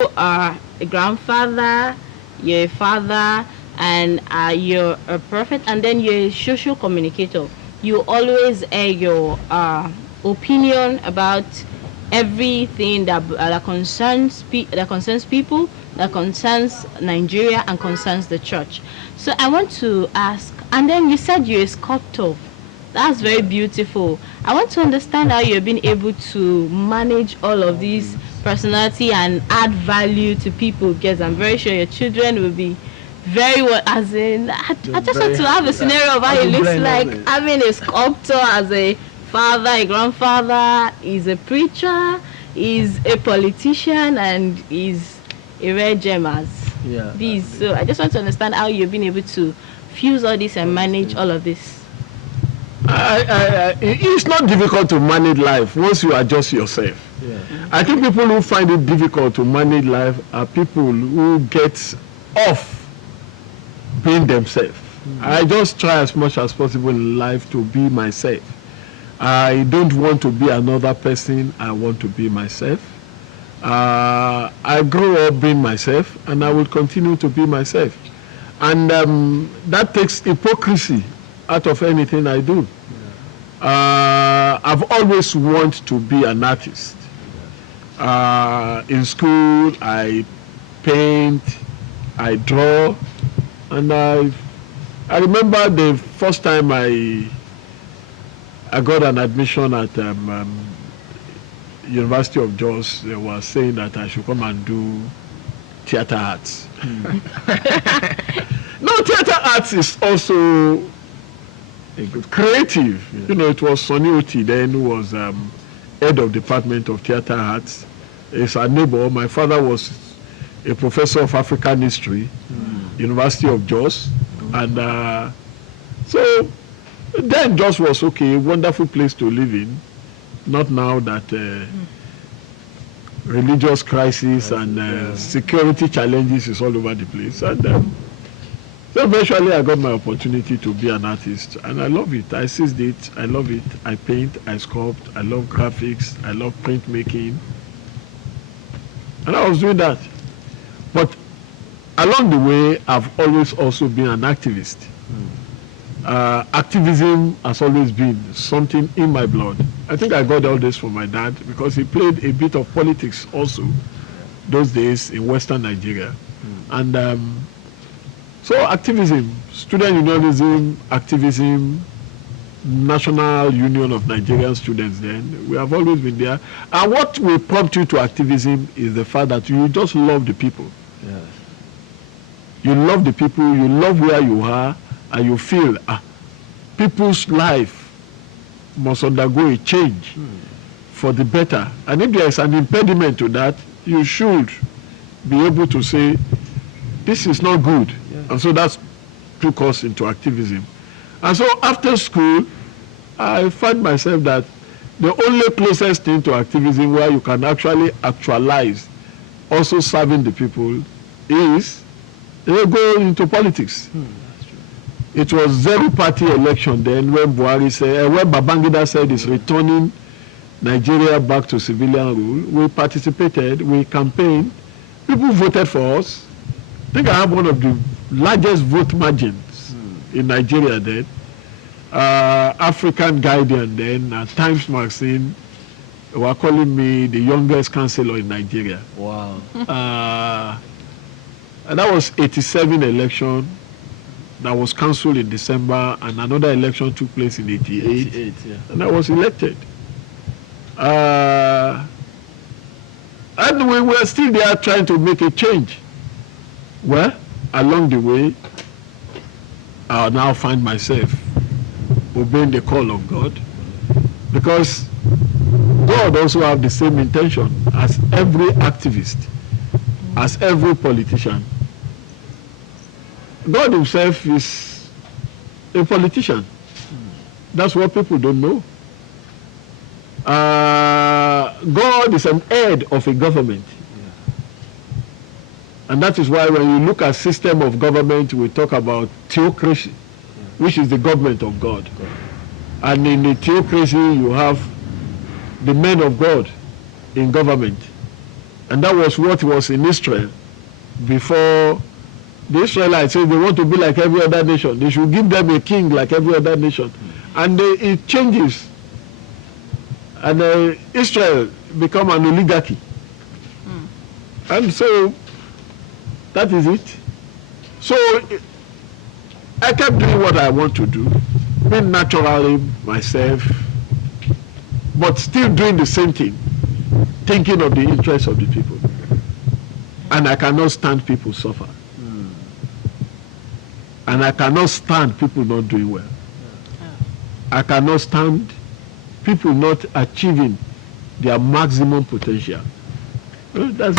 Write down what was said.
are a grandfather, you're a father, and you're a prophet, and then you're a social communicator. You always air your opinion about everything that concerns people, that concerns Nigeria, and concerns the church. So I want to ask, and then you said you're a sculptor. That's very beautiful. I want to understand how you've been able to manage all of these personality and add value to people, because I'm very sure your children will be very well. As in, I just want to have a scenario of how it looks like having a sculptor as a father, a grandfather, is a preacher, is a politician, and is a rare gem as these. So I just want to understand how you've been able to fuse all this and manage all of this. It's not difficult to manage life once you adjust yourself. I think people who find it difficult to manage life are people who get off being themselves. I just try as much as possible in life to be myself. I don't want to be another person. I want to be myself. I grew up being myself, and I will continue to be myself. And that takes hypocrisy out of anything I do. I've always wanted to be an artist. In school, I paint, I draw, and I remember the first time I got an admission at University of Jos. They were saying that I should come and do theater arts. No, theater arts is also creative. You know, it was Sonny Oti then who was head of department of theater arts. It's a neighbor. My father was a professor of African history, University of Jos, and so then Jos was okay, wonderful place to live in. Not now that religious crisis and security challenges is all over the place. And so eventually I got my opportunity to be an artist, and I love it. I seized it. I love it. I paint, I sculpt, I love graphics, I love printmaking. And I was doing that. But along the way, I've always also been an activist. Activism has always been something in my blood. I think I got all this from my dad because he played a bit of politics also those days in Western Nigeria. And so activism, student unionism, activism, National Union of Nigerian Students then, we have always been there. And what will prompt you to activism is the fact that you just love the people. Yes. You love the people, you love where you are, and you feel people's life must undergo a change for the better. And if there is an impediment to that, you should be able to say, this is not good. And so that took us into activism. And so after school, I found myself that the only closest thing to activism where you can actually actualize also serving the people is go into politics. It was zero party election then when Buhari said, when Babangida said he's returning Nigeria back to civilian rule. We participated, we campaigned, people voted for us. I think I have one of the largest vote margins in Nigeria then. African Guardian then, Times Magazine were calling me the youngest councillor in Nigeria. Wow. And that was 87 election that was cancelled in December, and another election took place in 88 yeah. And I was elected. And we were still there trying to make a change. Well, along the way, I now find myself obeying the call of God, because God also have the same intention as every activist, as every politician. God himself is a politician. That's what people don't know. God is an head of a government. And that is why when you look at system of government, we talk about theocracy, which is the government of God. And in the theocracy, you have the men of God in government. And that was what was in Israel before the Israelites said they want to be like every other nation. They should give them a king like every other nation. And it changes. And Israel become an oligarchy. And so that is it. So I kept doing what I want to do, being naturally myself, but still doing the same thing, thinking of the interests of the people. And I cannot stand people suffer. And I cannot stand people not doing well. I cannot stand people not achieving their maximum potential. That's